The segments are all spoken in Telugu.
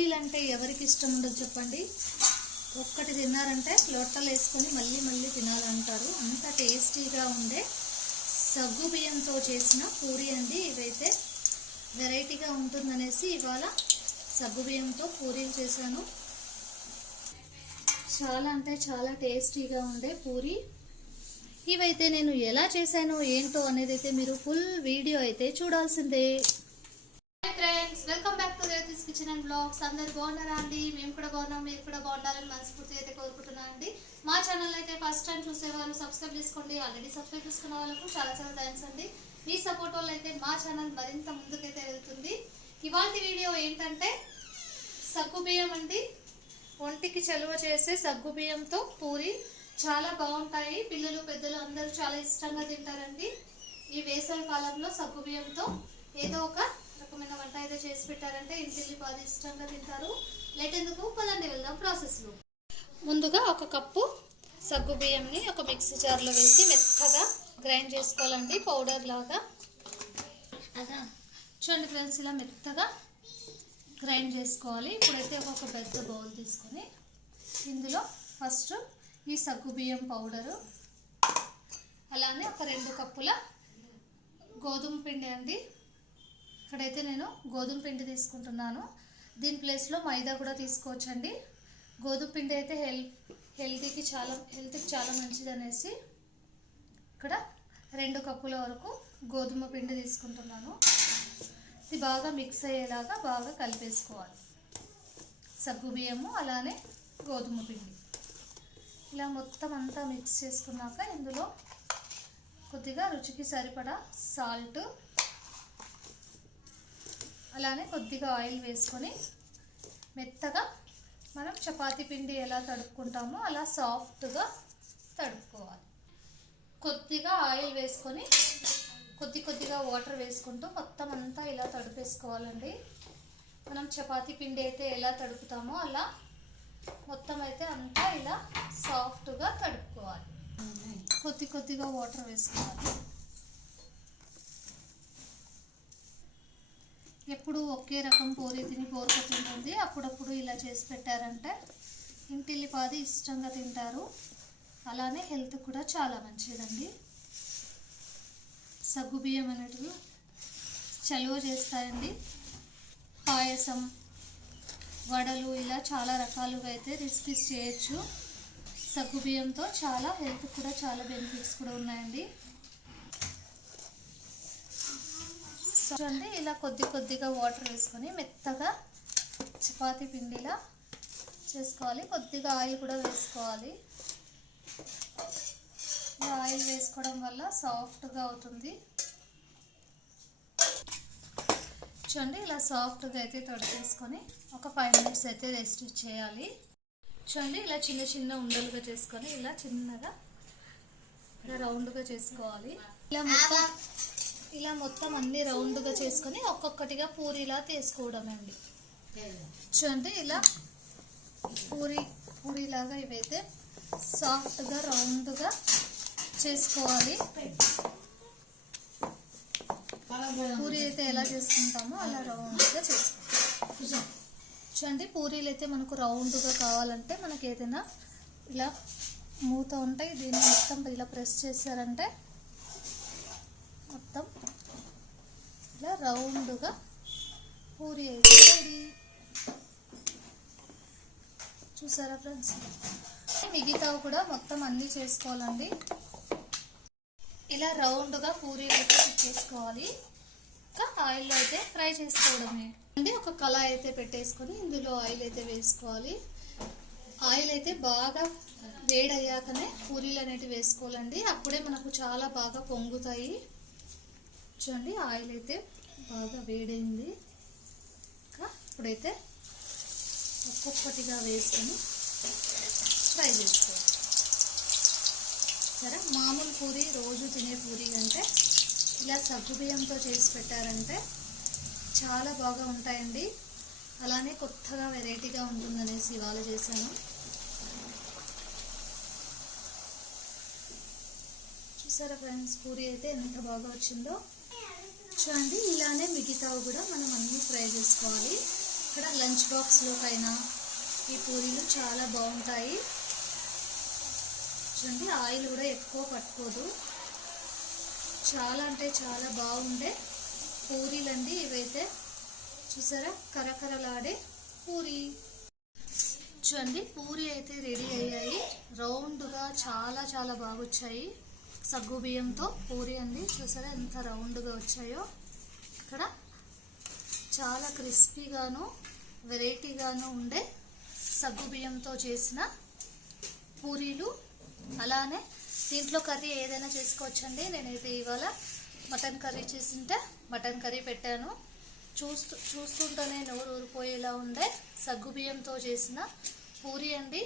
పూరీలు అంటే ఎవరికి ఇష్టం ఉండదు చెప్పండి. ఒక్కటి తిన్నారంటే లోటలు వేసుకొని మళ్ళీ మళ్ళీ తినాలంటారు. అంత టేస్టీగా ఉండే సగ్గు బియ్యంతో చేసిన పూరి అండి. ఇవైతే వెరైటీగా ఉంటుందనేసి ఇవాళ సగ్గు బియ్యంతో పూరీలు చేశాను. చాలా అంటే చాలా టేస్టీగా ఉండే పూరి. ఇవైతే నేను ఎలా చేశానో ఏంటో అనేది అయితే మీరు ఫుల్ వీడియో అయితే చూడాల్సిందే. Friends welcome back to Rethi's kitchen and blogs అందరు బాగున్నారా అండి? మేము కూడా బాగున్నాం మీరు కూడా బాగుండాలని మనస్ఫూర్తిగా అయితే కోరుకుంటున్నాను అండి. మా ఛానల్ అయితే ఫస్ట్ టైం చూసే వాళ్ళు సబ్స్క్రైబ్ చేసుకోండి. ఆల్రెడీ సబ్స్క్రైబ్ చేసుకున్న వాళ్ళకు చాలా చాలా థ్యాంక్స్ అండి. మీ సపోర్ట్ వల్ల అయితే మా ఛానల్ మరింత ముందుకైతే వెళ్తుంది. ఇవాళ వీడియో ఏంటంటే సగ్గు బియ్యం అండి. ఒంటికి చలువ చేసే సగ్గు బియ్యంతో పూరి చాలా బాగుంటాయి. పిల్లలు పెద్దలు అందరూ చాలా ఇష్టంగా తింటారండి. ఈ వేసవి కాలంలో సగ్గు బియ్యంతో ఏదో ఒక రకమైన వంట అయితే చేసి పెట్టారంటే ఇంటిల్లి బాగా ఇష్టంగా తింటారు. లేట్ ఎందుకు పదండి వెళ్దాం ప్రాసెస్లో. ముందుగా ఒక కప్పు సగ్గు బియ్యంని ఒక మిక్సీ జార్లో వేసి మెత్తగా గ్రైండ్ చేసుకోవాలండి పౌడర్ లాగా. చూడండి ఫ్రెండ్స్ ఇలా మెత్తగా గ్రైండ్ చేసుకోవాలి. ఇప్పుడైతే ఒక పెద్ద బౌల్ తీసుకొని ఇందులో ఫస్ట్ ఈ సగ్గు బియ్యం పౌడరు అలానే ఒక రెండు కప్పుల గోధుమ పిండి అండి. ఇక్కడైతే నేను గోధుమ పిండి తీసుకుంటున్నాను. దీని ప్లేస్లో మైదా కూడా తీసుకోవచ్చండి. గోధుమ పిండి అయితే హెల్త్ హెల్తీకి చాలా హెల్త్కి చాలా మంచిది అనేసి ఇక్కడ రెండు కప్పుల వరకు గోధుమ పిండి తీసుకుంటున్నాను. ఇది బాగా మిక్స్ అయ్యేలాగా బాగా కలిపేసుకోవాలి. సగ్గు బియ్యము అలానే గోధుమ పిండి. ఇలా మొత్తం అంతా మిక్స్ చేసుకున్నాక ఇందులో కొద్దిగా రుచికి సరిపడా సాల్ట్ అలానే కొద్దిగా ఆయిల్ వేసుకొని మెత్తగా మనం చపాతీ పిండి ఎలా తడుపుకుంటామో అలా సాఫ్ట్గా తడుపుకోవాలి. కొద్దిగా ఆయిల్ వేసుకొని కొద్ది కొద్దిగా వాటర్ వేసుకుంటూ మొత్తం అంతా ఇలా తడిపేసుకోవాలండి. మనం చపాతీ పిండి అయితే ఎలా తడుపుతామో అలా మొత్తం అయితే అంతా ఇలా సాఫ్ట్గా తడుపుకోవాలి. కొద్ది కొద్దిగా వాటర్ వేసుకోవాలి. ఎప్పుడు ఒకే రకం పూరి తిని బోర్ అప్పుడప్పుడు ఇలా చేసి పెట్టారంటే ఇంటిల్లిపాది ఇష్టంగా తింటారు. అలానే హెల్త్ కూడా చాలా మంచిదండి. సగ్గు బియ్యం అనేటివి చలువ చేస్తాయండి. పాయసం వడలు ఇలా చాలా రకాలుగా అయితే రెసిపీస్ చేయొచ్చు. సగ్గు బియ్యంతో చాలా హెల్త్ కూడా చాలా బెనిఫిట్స్ కూడా ఉన్నాయండి. చూడండి ఇలా కొద్ది కొద్దిగా వాటర్ వేసుకొని మెత్తగా చపాతి పిండిలా చేసుకోవాలి. కొద్దిగా ఆయిల్ కూడా వేసుకోవాలి. ఇలా ఆయిల్ వేసుకోవడం వల్ల సాఫ్ట్గా అవుతుంది. చూడండి ఇలా సాఫ్ట్గా అయితే తొడిగేసుకొని ఒక ఫైవ్ మినిట్స్ అయితే రెస్ట్ చేయాలి. చూడండి ఇలా చిన్న చిన్న ఉండలుగా చేసుకొని ఇలా చిన్నగా ఇలా రౌండ్గా చేసుకోవాలి. ఇలా మొత్తం ఇలా మొత్తం అన్ని రౌండ్గా చేసుకొని ఒక్కొక్కటిగా పూరిలా తీసుకోవడం అండి. చూడండి ఇలా పూరి పూరిలాగా ఇవైతే సాఫ్ట్గా రౌండ్గా చేసుకోవాలి. పూరి అయితే ఎలా చేసుకుంటామో అలా రౌండ్గా చేసుకుంటాం చూడండి పూరీలు అయితే మనకు రౌండ్గా కావాలంటే మనకి ఏదైనా ఇలా మూత ఉంటాయి దీన్ని మొత్తం ఇలా ప్రెస్ చేశారంటే మొత్తం రౌండ్గా పూరి అయితే రెడీ చూసారా ఫ్రెండ్స్? మిగతావి కూడా మొత్తం అన్నీ చేసుకోవాలండి. ఇలా రౌండ్గా పూరీలు అయితే చేసుకోవాలి. ఇంకా ఆయిల్లో అయితే ఫ్రై చేసుకోవడమే. అండి ఒక కళాయి అయితే పెట్టేసుకొని ఇందులో ఆయిల్ అయితే వేసుకోవాలి. ఆయిల్ అయితే బాగా వేడయ్యాకనే పూరీలు అనేటివి వేసుకోవాలండి. అప్పుడే మనకు చాలా బాగా పొంగుతాయి. చూడండి ఆయిల్ అయితే బాగా వేడైంది. ఇంకా ఇప్పుడైతే ఒక్కొక్కటిగా వేసుకొని ఫ్రై చేసుకోవాలి. సరే మామూలు పూరి రోజు తినే పూరి కంటే ఇలా సగ్గు బియ్యంతో చేసి పెట్టారంటే చాలా బాగా ఉంటాయండి. అలానే కొత్తగా వెరైటీగా ఉంటుందనేసి ఇవాళ చేశాను. చూసారా ఫ్రెండ్స్ పూరి అయితే ఎంత బాగా వచ్చిందో. చూడండి ఇలానే మిగతావి కూడా మనం అన్నీ ఫ్రై చేసుకోవాలి. ఇక్కడ లంచ్ బాక్స్లో పైన ఈ పూరీలు చాలా బాగుంటాయి. చూడండి ఆయిల్ కూడా ఎక్కువ పట్టుకోదు. చాలా అంటే చాలా బాగుండే పూరీలండి ఇవైతే. చూసారా? కరకరలాడే పూరీ. చూడండి పూరి అయితే రెడీ అయ్యాయి. రౌండ్గా చాలా చాలా బాగా వచ్చాయి సగ్గు బియ్యంతో పూరి అండి. చూసారా ఎంత రౌండ్గా వచ్చాయో. ఇక్కడ చాలా క్రిస్పీగాను వెరైటీగాను ఉండే సగ్గు బియ్యంతో చేసిన పూరీలు. అలానే దీంట్లో కర్రీ ఏదైనా చేసుకోవచ్చండి. నేనైతే ఇవాళ మటన్ కర్రీ చేసింటే మటన్ కర్రీ పెట్టాను. చూస్తూ చూస్తుంటేనే నోరు ఊరిపోయేలా ఉండే సగ్గు బియ్యంతో చేసిన పూరి అండి.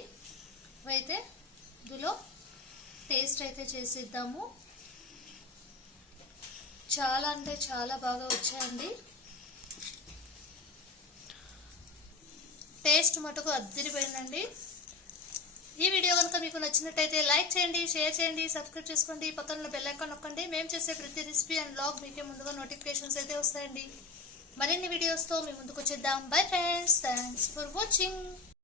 అయితే ఇందులో టేస్ట్ అయితే చేసిద్దాము. చాలా అంటే చాలా బాగా వచ్చాయండి. టేస్ట్ మటుకు అద్దరిపోయిందండి. ఈ వీడియో కనుక మీకు నచ్చినట్టయితే లైక్ చేయండి షేర్ చేయండి సబ్స్క్రైబ్ చేసుకోండి పక్కన బెల్ ఐకాన్ నొక్కండి. మేము చేసే ప్రతి రెసిపీ అండ్ బ్లాగ్ మీకే ముందుగా నోటిఫికేషన్స్ అయితే వస్తాయండి. మరిన్ని వీడియోస్తో మీ ముందుకు వచ్చేద్దాం. Bye friends thanks for watching